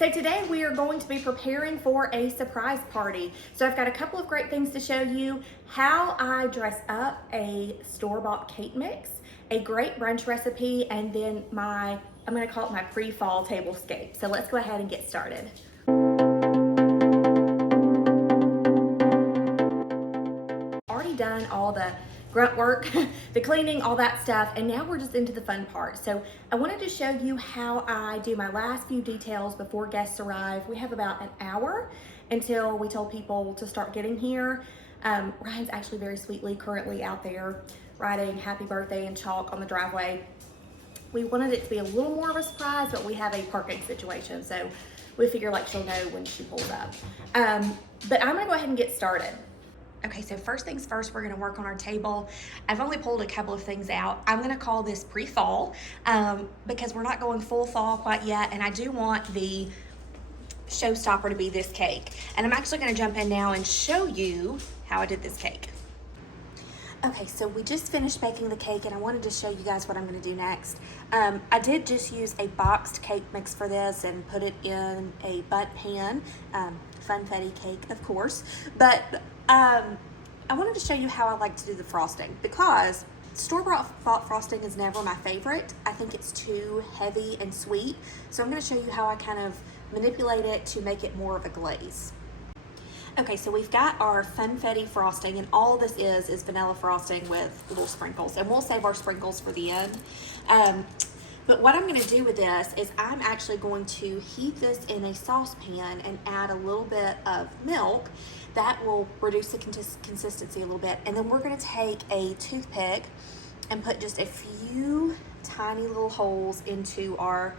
So today we are going to be preparing for a surprise party. So I've got a couple of great things to show you: how I dress up a store-bought cake mix, a great brunch recipe, and then I'm gonna call it my pre-fall tablescape. So let's go ahead and get started. Already done all the grunt work, the cleaning, all that stuff, and now we're just into the fun part. So I wanted to show you how I do my last few details before guests arrive. We have about an hour until we told people to start getting here. Ryan's actually very sweetly currently out there writing happy birthday in chalk on the driveway. We wanted it to be a little more of a surprise, but we have a parking situation, so we figure like she'll know when she pulls up. But I'm gonna go ahead and get started. Okay, so first things first, we're gonna work on our table. I've only pulled a couple of things out. I'm gonna call this pre-fall because we're not going full fall quite yet, and I do want the showstopper to be this cake. And I'm actually gonna jump in now and show you how I did this cake. Okay, so we just finished baking the cake, and I wanted to show you guys what I'm gonna do next. I did just use a boxed cake mix for this and put it in a bundt pan, funfetti cake, of course. But I wanted to show you how I like to do the frosting, because store-bought frosting is never my favorite. I think it's too heavy and sweet. So I'm gonna show you how I kind of manipulate it to make it more of a glaze. Okay, so we've got our funfetti frosting, and all this is vanilla frosting with little sprinkles, and we'll save our sprinkles for the end. But what I'm gonna do with this is I'm actually going to heat this in a saucepan and add a little bit of milk. That will reduce the consistency a little bit, and then we're gonna take a toothpick and put just a few tiny little holes into our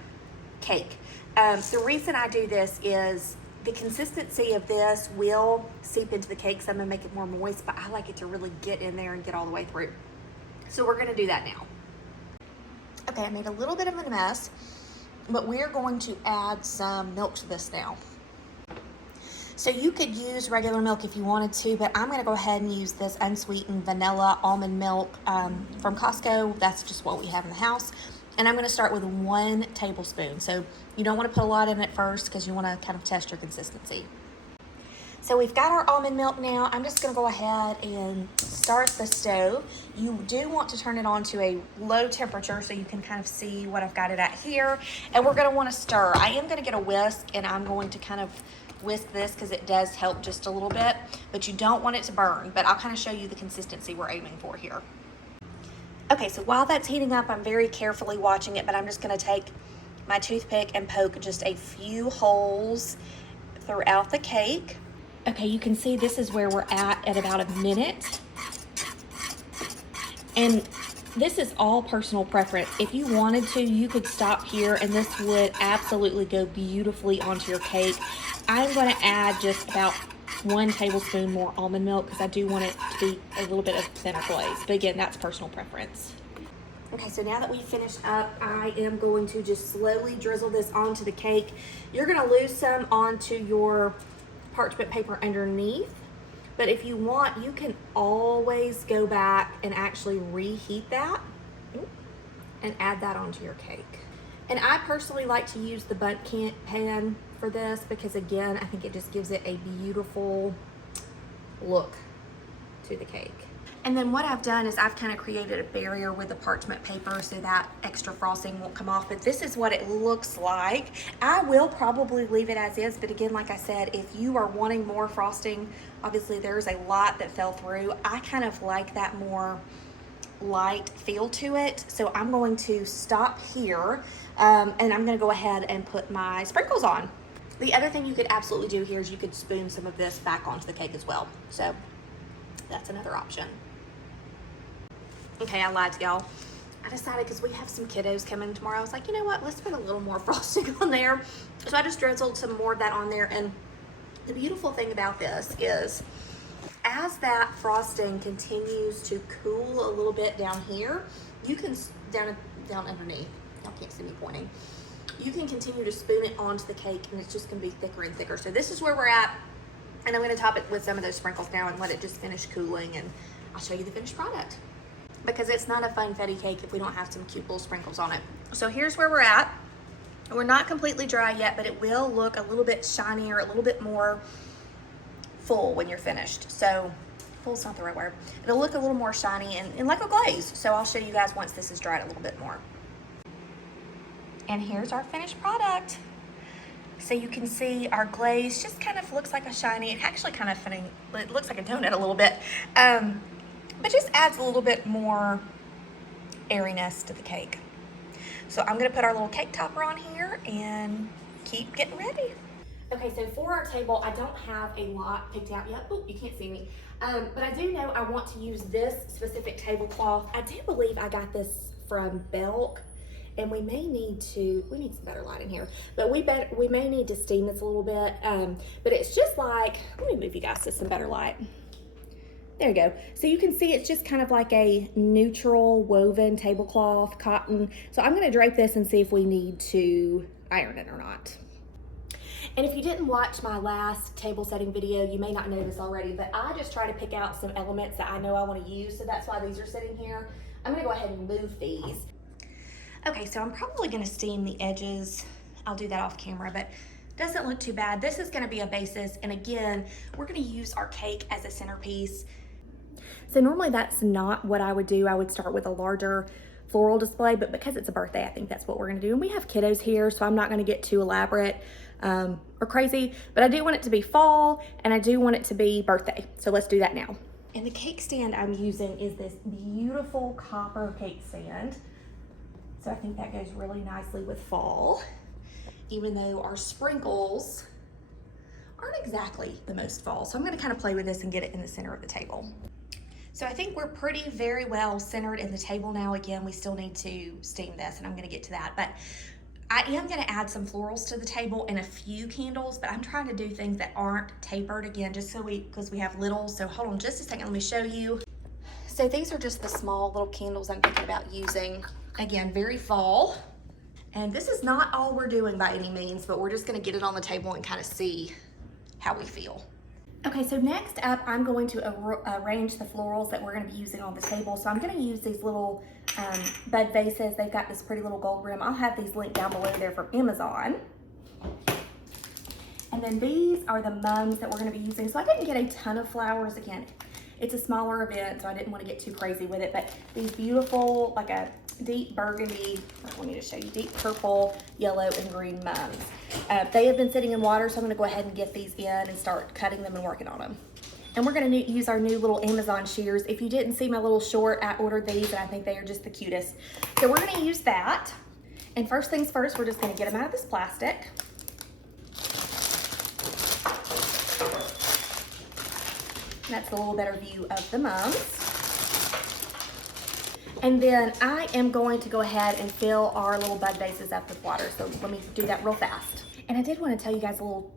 cake. The reason I do this is the consistency of this will seep into the cake, so I'm gonna make it more moist, but I like it to really get in there and get all the way through. So we're gonna do that now. Okay, I made a little bit of a mess, but we're going to add some milk to this now. So you could use regular milk if you wanted to, but I'm gonna go ahead and use this unsweetened vanilla almond milk from Costco. That's just what we have in the house. And I'm gonna start with 1 tablespoon. So you don't wanna put a lot in it first because you wanna kind of test your consistency. So we've got our almond milk now. I'm just gonna go ahead and start the stove. You do want to turn it on to a low temperature so you can kind of see what I've got it at here. And we're gonna wanna stir. I am gonna get a whisk, and I'm going to kind of whisk this because it does help just a little bit, but you don't want it to burn. But I'll kind of show you the consistency we're aiming for here. Okay, so while that's heating up, I'm very carefully watching it, but I'm just gonna take my toothpick and poke just a few holes throughout the cake. Okay, you can see this is where we're at about a minute. And this is all personal preference. If you wanted to, you could stop here, and this would absolutely go beautifully onto your cake. I'm gonna add just about 1 tablespoon more almond milk because I do want it to be a little bit of thinner glaze. But again, that's personal preference. Okay, so now that we've finished up, I am going to just slowly drizzle this onto the cake. You're gonna lose some onto your parchment paper underneath, but if you want, you can always go back and actually reheat that and add that onto your cake. And I personally like to use the bundt pan for this because, again, I think it just gives it a beautiful look to the cake. And then what I've done is I've kind of created a barrier with the parchment paper so that extra frosting won't come off, but this is what it looks like. I will probably leave it as is, but again, like I said, if you are wanting more frosting, obviously there's a lot that fell through. I kind of like that more light feel to it, so I'm going to stop here and I'm going to go ahead and put my sprinkles on. The other thing you could absolutely do here is you could spoon some of this back onto the cake as well, so that's another option. Okay, I lied to y'all. I decided, because we have some kiddos coming tomorrow, I was like, you know what, let's put a little more frosting on there. So I just drizzled some more of that on there, and the beautiful thing about this is as that frosting continues to cool a little bit down here, you can, down underneath, y'all can't see me pointing, you can continue to spoon it onto the cake, and it's just gonna be thicker and thicker. So this is where we're at, and I'm gonna top it with some of those sprinkles now and let it just finish cooling, and I'll show you the finished product. Because it's not a funfetti cake if we don't have some cute little sprinkles on it. So here's where we're at. We're not completely dry yet, but it will look a little bit shinier, a little bit more full when you're finished. So full's not the right word. It'll look a little more shiny and like a glaze. So I'll show you guys once this is dried a little bit more. And here's our finished product. So you can see our glaze just kind of looks like a shiny, it actually kind of funny, it looks like a donut a little bit, but just adds a little bit more airiness to the cake. So I'm gonna put our little cake topper on here and keep getting ready. Okay, so for our table, I don't have a lot picked out yet. Oh, you can't see me. But I do know I want to use this specific tablecloth. I do believe I got this from Belk, and we need some better light in here, but we may need to steam this a little bit. But it's just like, let me move you guys to some better light. There you go. So you can see it's just kind of like a neutral woven tablecloth, cotton. So I'm gonna drape this and see if we need to iron it or not. And if you didn't watch my last table setting video, you may not know this already, but I just try to pick out some elements that I know I wanna use, so that's why these are sitting here. I'm gonna go ahead and move these. Okay, so I'm probably gonna steam the edges. I'll do that off camera, but doesn't look too bad. This is gonna be a basis, and again, we're gonna use our cake as a centerpiece. So normally that's not what I would do. I would start with a larger floral display, but because it's a birthday, I think that's what we're gonna do. And we have kiddos here, so I'm not gonna get too elaborate or crazy, but I do want it to be fall, and I do want it to be birthday. So let's do that now. And the cake stand I'm using is this beautiful copper cake stand. So I think that goes really nicely with fall, even though our sprinkles aren't exactly the most fall. So I'm gonna kind of play with this and get it in the center of the table. So I think we're very well centered in the table now. Again, we still need to steam this, and I'm gonna get to that. But I am gonna add some florals to the table and a few candles, but I'm trying to do things that aren't tapered, again, just so because we have little. So hold on just a second, let me show you. So these are just the small little candles I'm thinking about using. Again, very fall. And this is not all we're doing by any means, but we're just gonna get it on the table and kind of see how we feel. Okay, so next up, I'm going to arrange the florals that we're gonna be using on the table. So I'm gonna use these little bud vases. They've got this pretty little gold rim. I'll have these linked down below there from Amazon. And then these are the mums that we're gonna be using. So I didn't get a ton of flowers. Again, it's a smaller event, so I didn't want to get too crazy with it, but these beautiful, like a deep burgundy, I want me to show you, deep purple, yellow, and green mums. They have been sitting in water, so I'm gonna go ahead and get these in and start cutting them and working on them. And we're gonna use our new little Amazon shears. If you didn't see my little short, I ordered these, and I think they are just the cutest. So we're gonna use that. And first things first, we're just gonna get them out of this plastic. That's a little better view of the mums. And then I am going to go ahead and fill our little bud vases up with water. So let me do that real fast. And I did want to tell you guys a little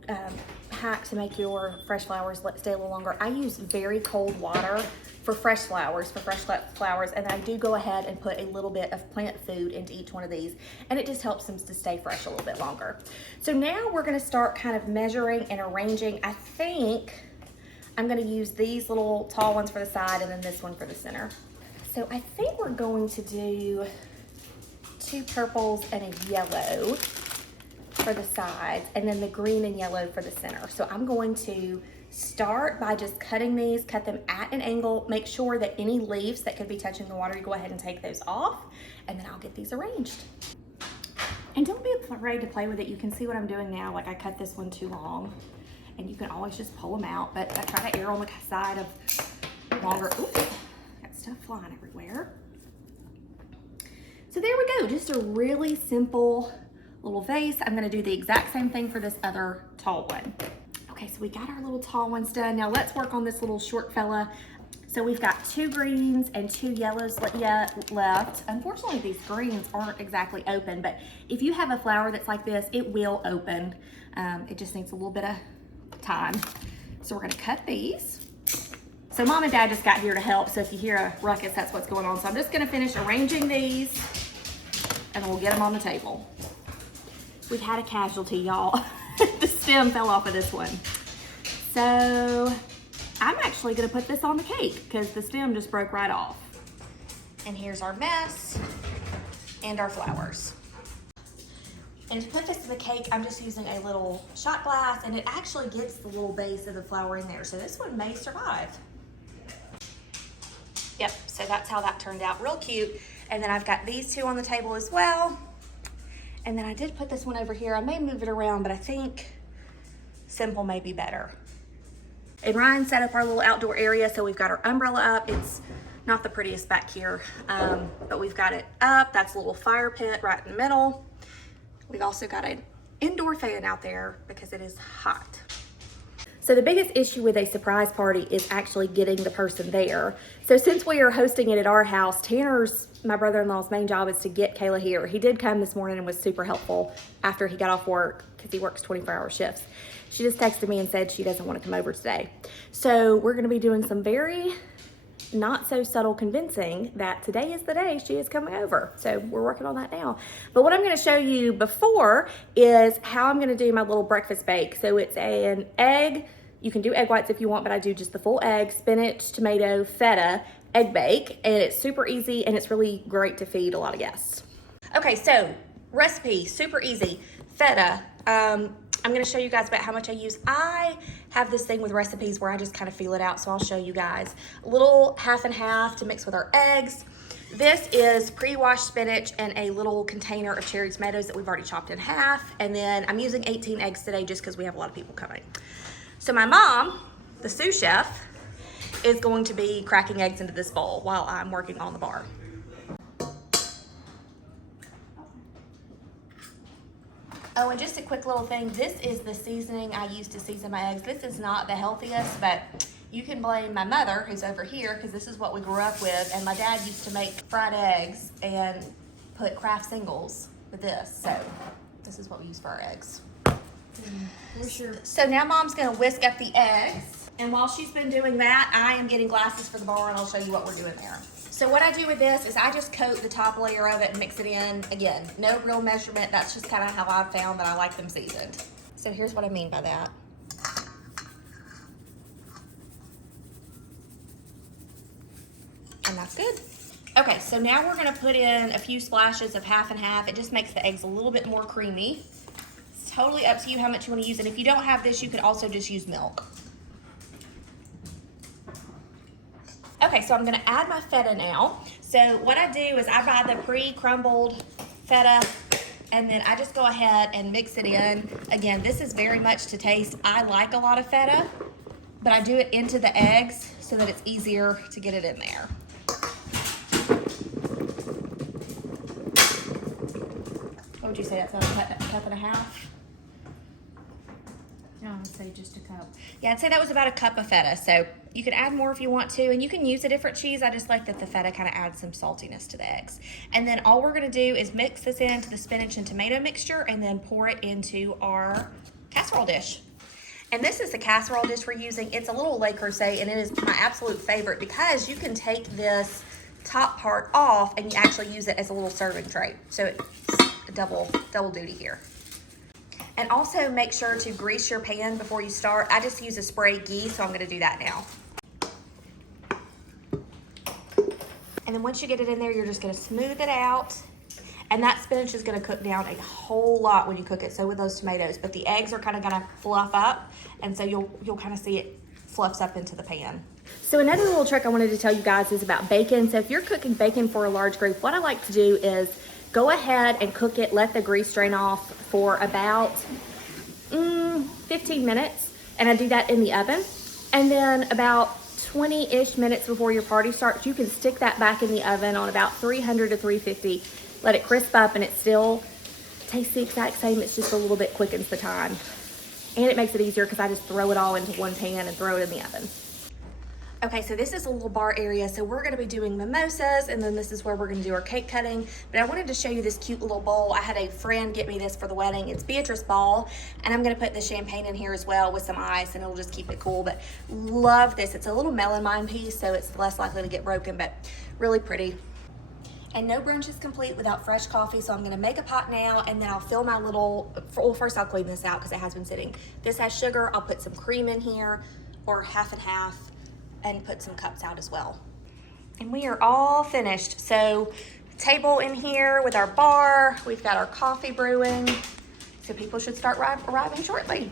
hack to make your fresh flowers stay a little longer. I use very cold water for fresh flowers, and I do go ahead and put a little bit of plant food into each one of these, and it just helps them to stay fresh a little bit longer. So now we're gonna start kind of measuring and arranging. I think I'm gonna use these little tall ones for the side and then this one for the center. So I think we're going to do 2 purples and a yellow for the sides, and then the green and yellow for the center. So I'm going to start by just cutting these, cut them at an angle, make sure that any leaves that could be touching the water, you go ahead and take those off, and then I'll get these arranged. And don't be afraid to play with it. You can see what I'm doing now, like I cut this one too long, and you can always just pull them out, but I try to err on the side of longer. Oops, got stuff flying everywhere. So there we go, just a really simple little vase. I'm gonna do the exact same thing for this other tall one. Okay, so we got our little tall ones done. Now let's work on this little short fella. So we've got 2 greens and 2 yellows left. Unfortunately, these greens aren't exactly open, but if you have a flower that's like this, it will open. It just needs a little bit of time. So we're gonna cut these. So Mom and Dad just got here to help, so if you hear a ruckus, that's what's going on. So I'm just gonna finish arranging these, and then we'll get them on the table. We've had a casualty, y'all. The stem fell off of this one. So I'm actually gonna put this on the cake because the stem just broke right off. And here's our mess and our flowers. And to put this in the cake, I'm just using a little shot glass, and it actually gets the little base of the flour in there. So this one may survive. Yep, so that's how that turned out, real cute. And then I've got these two on the table as well. And then I did put this one over here. I may move it around, but I think simple may be better. And Ryan set up our little outdoor area, so we've got our umbrella up. It's not the prettiest back here, but we've got it up. That's a little fire pit right in the middle. We've also got an indoor fan out there because it is hot. So the biggest issue with a surprise party is actually getting the person there. So since we are hosting it at our house, Tanner's, my brother-in-law's main job is to get Kayla here. He did come this morning and was super helpful after he got off work because he works 24-hour shifts. She just texted me and said she doesn't want to come over today. So we're gonna be doing some very not so subtle convincing that today is the day she is coming over. So we're working on that now. But what I'm gonna show you before is how I'm gonna do my little breakfast bake. So it's an egg, you can do egg whites if you want, but I do just the full egg, spinach, tomato, feta, egg bake, and it's super easy and it's really great to feed a lot of guests. Okay, so recipe, super easy. Feta, I'm gonna show you guys about how much I use. I have this thing with recipes where I just kind of feel it out, so I'll show you guys. A little half and half to mix with our eggs. This is pre-washed spinach and a little container of cherry tomatoes that we've already chopped in half. And then I'm using 18 eggs today just because we have a lot of people coming. So my mom, the sous chef, is going to be cracking eggs into this bowl while I'm working on the bar. Oh, and just a quick little thing. This is the seasoning I use to season my eggs. This is not the healthiest, but you can blame my mother, who's over here, because this is what we grew up with. And my dad used to make fried eggs and put Kraft singles with this. So this is what we use for our eggs. So now Mom's gonna whisk up the eggs. And while she's been doing that, I am getting glasses for the bar, and I'll show you what we're doing there. So what I do with this is I just coat the top layer of it and mix it in. Again, no real measurement. That's just kind of how I've found that I like them seasoned. So here's what I mean by that. And that's good. Okay, so now we're gonna put in a few splashes of half and half. It just makes the eggs a little bit more creamy. It's totally up to you how much you wanna use. And if you don't have this, you could also just use milk. Okay, so I'm gonna add my feta now. So what I do is I buy the pre-crumbled feta, and then I just go ahead and mix it in. Again, this is very much to taste. I like a lot of feta, but I do it into the eggs so that it's easier to get it in there. What would you say, that's about a cup and a half? No, I would say just a cup. Yeah, I'd say that was about a cup of feta. So you can add more if you want to, and you can use a different cheese. I just like that the feta kind of adds some saltiness to the eggs. And then all we're gonna do is mix this into the spinach and tomato mixture and then pour it into our casserole dish. And this is the casserole dish we're using. It's a little Le Creuset, and it is my absolute favorite because you can take this top part off and you actually use it as a little serving tray. So it's a double duty here. And also make sure to grease your pan before you start. I just use a spray ghee, so I'm gonna do that now. And then once you get it in there, you're just gonna smooth it out. And that spinach is gonna cook down a whole lot when you cook it, so with those tomatoes. But the eggs are kind of gonna fluff up, and so you'll kind of see it fluffs up into the pan. So another little trick I wanted to tell you guys is about bacon. So if you're cooking bacon for a large group, what I like to do is go ahead and cook it, let the grease drain off for about 15 minutes. And I do that in the oven. And then about 20-ish minutes before your party starts, you can stick that back in the oven on about 300 to 350. Let it crisp up, and it still tastes the exact same. It's just a little bit quickens the time. And it makes it easier because I just throw it all into one pan and throw it in the oven. Okay, so this is a little bar area. So we're gonna be doing mimosas, and then this is where we're gonna do our cake cutting. But I wanted to show you this cute little bowl. I had a friend get me this for the wedding. It's Beatrice Ball, and I'm gonna put the champagne in here as well with some ice, and it'll just keep it cool. But love this. It's a little melamine piece, so it's less likely to get broken, but really pretty. And no brunch is complete without fresh coffee, so I'm gonna make a pot now, and then I'll fill my little, well, first I'll clean this out because it has been sitting. This has sugar. I'll put some cream in here, or half and half, and put some cups out as well. And we are all finished. So table in here with our bar, we've got our coffee brewing. So people should start arriving shortly.